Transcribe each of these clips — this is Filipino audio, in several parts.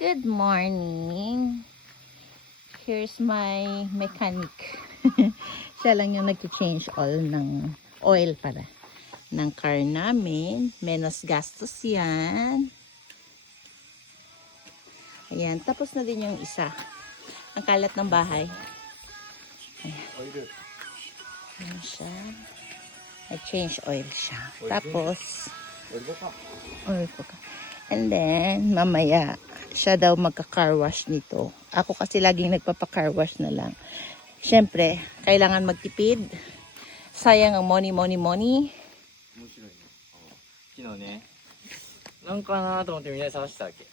Good morning. Here's my mechanic. Siya lang yung nag-change oil ng oil para ng car namin. Menos gastos yan. Ayan, tapos na din yung isa. Ang kalat ng bahay. Ayan. Ayan siya. Nag-change oil siya. Tapos, oil ko ka. And then, mamaya, siya daw magka-car wash nito. Ako kasi laging nagpapa-car wash na lang. Siyempre, kailangan magtipid. Sayang ang money. 面白いね。昨日ね、なんかなと思ってみんなで探してたわけ。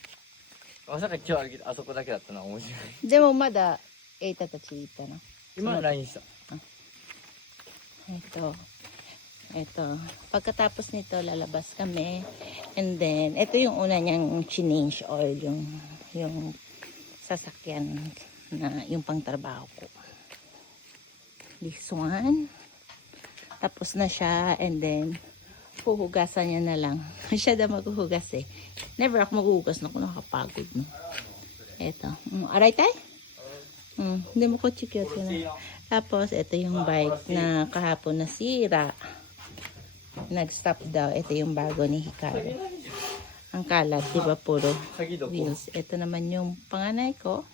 まさか今日あそこだけだったな、面白い。でもまだ8たちいたな。今 LINE した。Ito. Pagkatapos nito, lalabas kami. And then, ito yung una niyang change oil, yung sasakyan na yung pangtrabaho ko. This one. Tapos na siya. And then, huhugasan niya na lang. Siya daw maghuhugas eh. Never ako maghuhugas na kung nakapagod. No? Ito. Aray tay? Hindi mo ko chikyo na. Tapos, ito yung bike na kahapon nasira. Nag-stop daw. Ito yung bago ni Hikaru. Ang kalat, di ba? Puro wheels. Ito naman yung panganay ko.